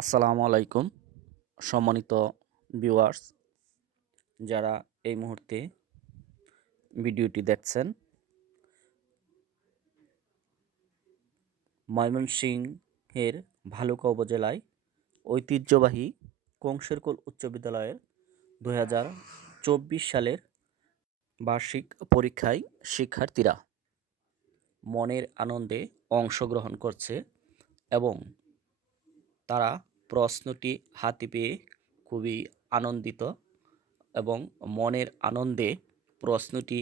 আসসালামু আলাইকুম সম্মানিত ভিউয়ার্স, যারা এই মুহূর্তে ভিডিওটি দেখছেন। ময়মনসিংহের ভালুকা উপজেলায় ঐতিহ্যবাহী কংসেরকুল উচ্চ বিদ্যালয়ের 2024 সালের বার্ষিক পরীক্ষায় শিক্ষার্থীরা মনের আনন্দে অংশগ্রহণ করছে এবং তারা প্রশ্নটি হাতে পেয়ে খুবই আনন্দিত এবং মনের আনন্দে প্রশ্নটি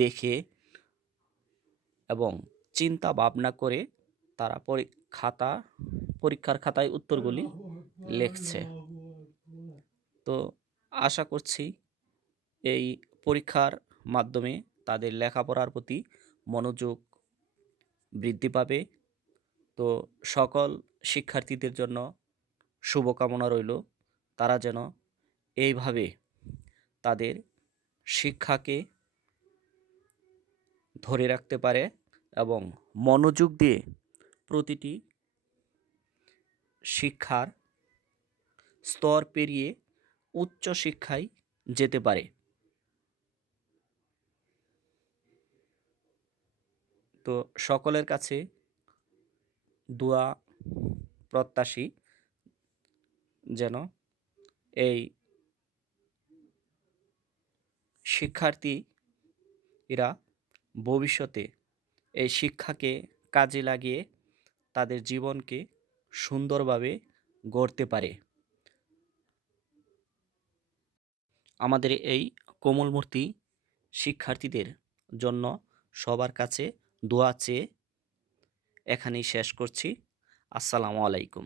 দেখে এবং চিন্তা ভাবনা করে তারা পরীক্ষার খাতায় উত্তরগুলি লিখছে। তো আশা করছি এই পরীক্ষার মাধ্যমে তাদের লেখাপড়ার প্রতি মনোযোগ বৃদ্ধি পাবে। তো সকল শিক্ষার্থীদের জন্য শুভকামনা রইল, তারা যেন এইভাবে তাদের শিক্ষাকে ধরে রাখতে পারে এবং মনোযোগ দিয়ে প্রতিটি শিক্ষার স্তর পেরিয়ে উচ্চ শিক্ষায় যেতে পারে। তো সকলের কাছে দোয়া প্রত্যাশী যেন এই শিক্ষার্থীরা ভবিষ্যতে এই শিক্ষাকে কাজে লাগিয়ে তাদের জীবনকে সুন্দরভাবে গড়তে পারে। আমাদের এই কোমলমূর্তি শিক্ষার্থীদের জন্য সবার কাছে দোয়া চেয়ে এখানেই শেষ করছি। আসসালামু আলাইকুম।